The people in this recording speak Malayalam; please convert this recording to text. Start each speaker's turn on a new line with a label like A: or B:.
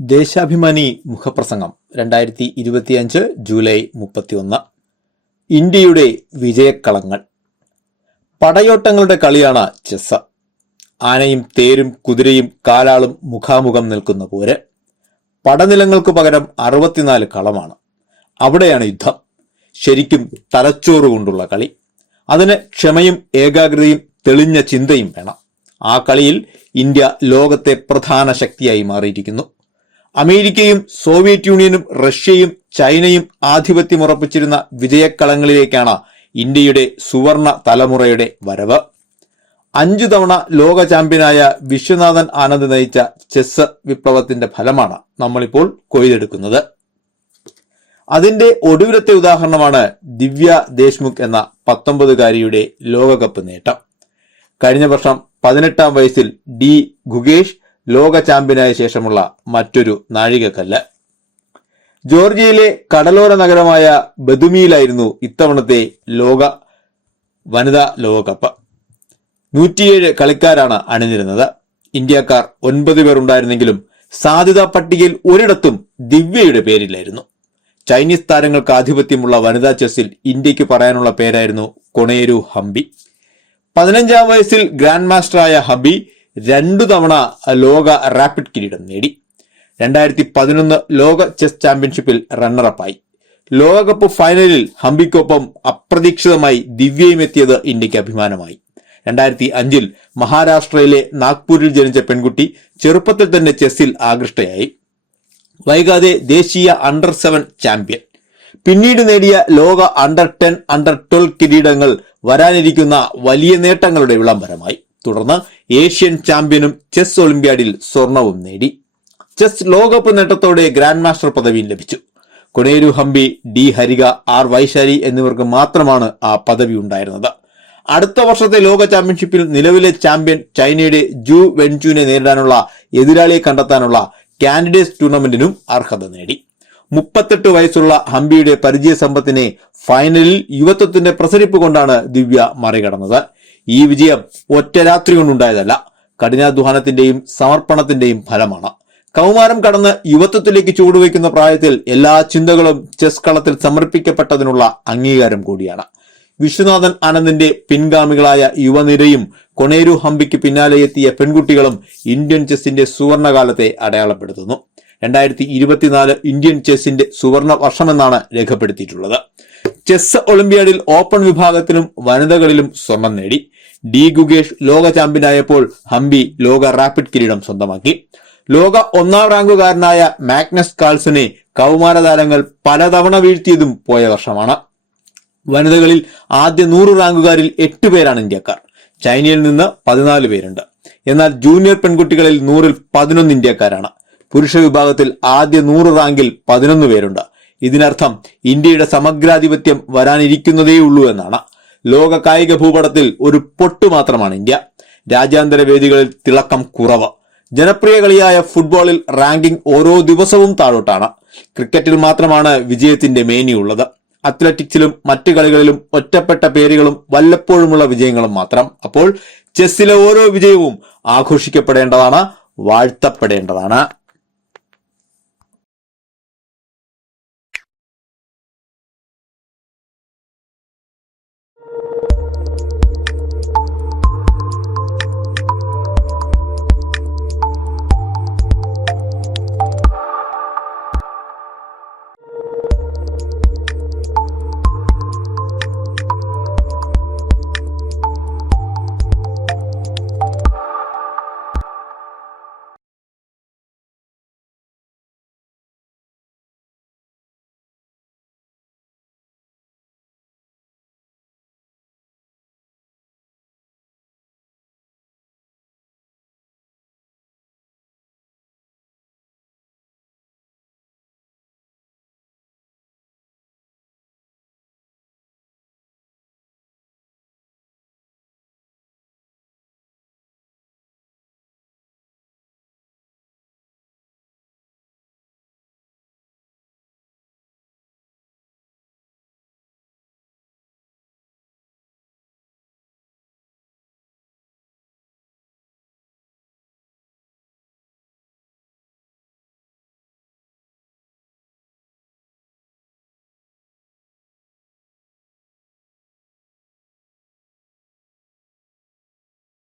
A: ദേശാഭിമാനി മുഖപ്രസംഗം രണ്ടായിരത്തി ഇരുപത്തിയഞ്ച് ജൂലൈ മുപ്പത്തിയൊന്ന്. ഇന്ത്യയുടെ വിജയക്കളങ്ങൾ. പടയോട്ടങ്ങളുടെ കളിയാണ് ചെസ് ആനയും തേരും കുതിരയും കാലാളും മുഖാമുഖം നിൽക്കുന്ന പോര്. പടനിലങ്ങൾക്ക് പകരം അറുപത്തിനാല് കളമാണ്. അവിടെയാണ് യുദ്ധം. ശരിക്കും തലച്ചോറ് കൊണ്ടുള്ള കളി. അതിന് ക്ഷമയും ഏകാഗ്രതയും തെളിഞ്ഞ ചിന്തയും വേണം. ആ കളിയിൽ ഇന്ത്യ ലോകത്തെ പ്രധാന ശക്തിയായി മാറിയിരിക്കുന്നു. അമേരിക്കയും സോവിയറ്റ് യൂണിയനും റഷ്യയും ചൈനയും ആധിപത്യം ഉറപ്പിച്ചിരുന്ന വിജയക്കളങ്ങളിലേക്കാണ് ഇന്ത്യയുടെ സുവർണ തലമുറയുടെ വരവ്. അഞ്ചു തവണ ലോക ചാമ്പ്യനായ വിശ്വനാഥൻ ആനന്ദ് നയിച്ച ചെസ് വിപ്ലവത്തിന്റെ ഫലമാണ് നമ്മളിപ്പോൾ കൊയ്തെടുക്കുന്നത്. അതിന്റെ ഒടുവിലത്തെ ഉദാഹരണമാണ് ദിവ്യ ദേശ്മുഖ് എന്ന പത്തൊമ്പതുകാരിയുടെ ലോകകപ്പ് നേട്ടം. കഴിഞ്ഞ വർഷം പതിനെട്ടാം വയസ്സിൽ ഡി ഗുഗേഷ് ലോക ചാമ്പ്യനായ ശേഷമുള്ള മറ്റൊരു നാഴികക്കല്ല്. ജോർജിയയിലെ കടലോര നഗരമായ ബദുമിയിലായിരുന്നു ഇത്തവണത്തെ ലോക വനിതാ ലോകകപ്പ്. നൂറ്റിയേഴ് കളിക്കാരാണ് അണിനിരുന്നത്. ഇന്ത്യക്കാർ ഒൻപത് പേർ ഉണ്ടായിരുന്നെങ്കിലും സാധ്യതാ പട്ടികയിൽ ഒരിടത്തും ദിവ്യയുടെ പേരില്ലായിരുന്നു. ചൈനീസ് താരങ്ങൾക്ക് ആധിപത്യമുള്ള വനിതാ ചെസ്സിൽ ഇന്ത്യയ്ക്ക് പറയാനുള്ള പേരായിരുന്നു കൊണേരു ഹംബി പതിനഞ്ചാം വയസ്സിൽ ഗ്രാൻഡ് മാസ്റ്ററായ ഹബി രണ്ടു തവണ ലോക റാപ്പിഡ് കിരീടം നേടി. രണ്ടായിരത്തി പതിനൊന്ന് ലോക ചെസ് ചാമ്പ്യൻഷിപ്പിൽ റണ്ണറപ്പായി. ലോകകപ്പ് ഫൈനലിൽ ഹംബിക്കൊപ്പം അപ്രതീക്ഷിതമായി ദിവ്യയും എത്തിയത് ഇന്ത്യയ്ക്ക് അഭിമാനമായി. രണ്ടായിരത്തി അഞ്ചിൽ മഹാരാഷ്ട്രയിലെ നാഗ്പൂരിൽ ജനിച്ച പെൺകുട്ടി ചെറുപ്പത്തിൽ തന്നെ ചെസ്സിൽ ആകൃഷ്ടയായി. വൈകാതെ ദേശീയ അണ്ടർ സെവൻ ചാമ്പ്യൻ. പിന്നീട് നേടിയ ലോക അണ്ടർ ടെൻ അണ്ടർ ട്വൽവ് കിരീടങ്ങൾ വരാനിരിക്കുന്ന വലിയ നേട്ടങ്ങളുടെ വിളംബരമായി. തുടർന്ന് ഏഷ്യൻ ചാമ്പ്യനും ചെസ് ഒളിമ്പ്യാഡിൽ സ്വർണവും നേടി. ചെസ് ലോകകപ്പ് നേട്ടത്തോടെ ഗ്രാൻഡ് മാസ്റ്റർ പദവിയും ലഭിച്ചു. കൊനേരു ഹംപി ഡി ഹരിക ആർ വൈശാലി എന്നിവർക്ക് മാത്രമാണ് ആ പദവി ഉണ്ടായിരുന്നത്. അടുത്ത വർഷത്തെ ലോക ചാമ്പ്യൻഷിപ്പിൽ നിലവിലെ ചാമ്പ്യൻ ചൈനയുടെ ജു വെൻചുവിനെ നേരിടാനുള്ള എതിരാളിയെ കണ്ടെത്താനുള്ള കാൻഡിഡേറ്റ്സ് ടൂർണമെന്റിനും അർഹത നേടി. മുപ്പത്തെട്ട് വയസ്സുള്ള ഹംപിയുടെ പരിചയ സമ്പത്തിനെ ഫൈനലിൽ യുവത്വത്തിന്റെ പ്രസരിപ്പ് കൊണ്ടാണ് ദിവ്യ മറികടന്നത്. ഈ വിജയം ഒറ്റ രാത്രി കൊണ്ടുണ്ടായതല്ല. കഠിനാധ്വാനത്തിന്റെയും സമർപ്പണത്തിന്റെയും ഫലമാണ്. കൗമാരം കടന്ന് യുവത്വത്തിലേക്ക് ചൂടുവയ്ക്കുന്ന പ്രായത്തിൽ എല്ലാ ചിന്തകളും ചെസ് കളത്തിൽ സമർപ്പിക്കപ്പെട്ടതിനുള്ള അംഗീകാരം കൂടിയാണ്. വിശ്വനാഥൻ ആനന്ദിന്റെ പിൻഗാമികളായ യുവനിരയും കൊണേരു ഹംപിക്ക് പിന്നാലെ എത്തിയ പെൺകുട്ടികളും ഇന്ത്യൻ ചെസ്സിന്റെ സുവർണകാലത്തെ അടയാളപ്പെടുത്തുന്നു. രണ്ടായിരത്തി ഇരുപത്തിനാല് ഇന്ത്യൻ ചെസ്സിന്റെ സുവർണ വർഷമെന്നാണ് രേഖപ്പെടുത്തിയിട്ടുള്ളത്. ചെസ് ഒളിമ്പ്യാഡിൽ ഓപ്പൺ വിഭാഗത്തിലും വനിതകളിലും സ്വർണം നേടി. ഡി ഗുഗേഷ് ലോക ചാമ്പ്യനായപ്പോൾ ഹംപി ലോക റാപ്പിഡ് കിരീടം സ്വന്തമാക്കി. ലോക ഒന്നാം റാങ്കുകാരനായ മാഗ്നസ് കാൾസനെ കൗമാര താരങ്ങൾ പലതവണ വീഴ്ത്തിയതും പോയ വർഷമാണ്. വനിതകളിൽ ആദ്യ നൂറ് റാങ്കുകാരിൽ എട്ട് പേരാണ് ഇന്ത്യക്കാർ. ചൈനയിൽ നിന്ന് പതിനാല് പേരുണ്ട്. എന്നാൽ ജൂനിയർ പെൺകുട്ടികളിൽ നൂറിൽ പതിനൊന്ന് ഇന്ത്യക്കാരാണ്. പുരുഷ വിഭാഗത്തിൽ ആദ്യ നൂറ് റാങ്കിൽ പതിനൊന്ന് പേരുണ്ട്. ഇതിനർത്ഥം ഇന്ത്യയുടെ സമഗ്രാധിപത്യം വരാനിരിക്കുന്നതേയുള്ളൂ എന്നാണ്. ലോക കായിക ഭൂപടത്തിൽ ഒരു പൊട്ടു മാത്രമാണ് ഇന്ത്യ. രാജ്യാന്തര വേദികളിൽ തിളക്കം കുറവ്. ജനപ്രിയ കളിയായ ഫുട്ബോളിൽ റാങ്കിംഗ് ഓരോ ദിവസവും താഴോട്ടാണ്. ക്രിക്കറ്റിൽ മാത്രമാണ് വിജയത്തിന്റെ മേനിയുള്ളത്. അത്ലറ്റിക്സിലും മറ്റ് കളികളിലും ഒറ്റപ്പെട്ട പേരുകളും വല്ലപ്പോഴുമുള്ള വിജയങ്ങളും മാത്രം. അപ്പോൾ ചെസ്സിലെ ഓരോ വിജയവും ആഘോഷിക്കപ്പെടേണ്ടതാണ് വാഴ്ത്തപ്പെടേണ്ടതാണ്.